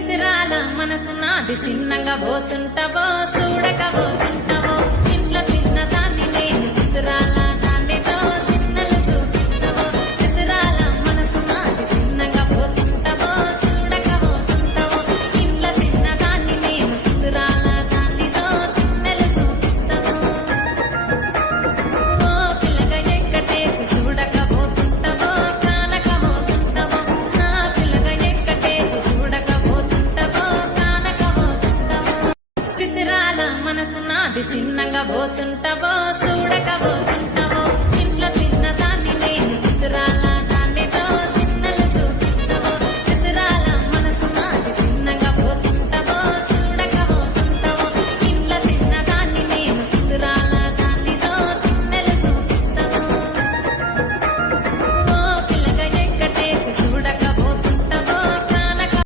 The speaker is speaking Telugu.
చిత్రాల మనసు నాది చిన్నగా పోతుంటావో చూడకపోతుంటావో ఇంట్లో చిన్న దాన్ని నేను చిత్రాల దానితో చిన్నలు చూపిస్తావో చిత్రాల మనసు నాది చిన్నగా పోతుంటావో చూడకపోతుంటావో ఇంట్లో చిన్న దాన్ని నేను చిత్రాల దానితో చిన్నలు చూపిస్తావో ఓ పిల్లగా ఎక్కటేసి చూడకపోతుంటావో కానకపోతుంటావో నా పిల్లగా ఎక్కటేసి చూడకపోతుంటావో కానకపోతుంటావో చిత్రాల మనసు నాది చిన్నగా పోతుంటావో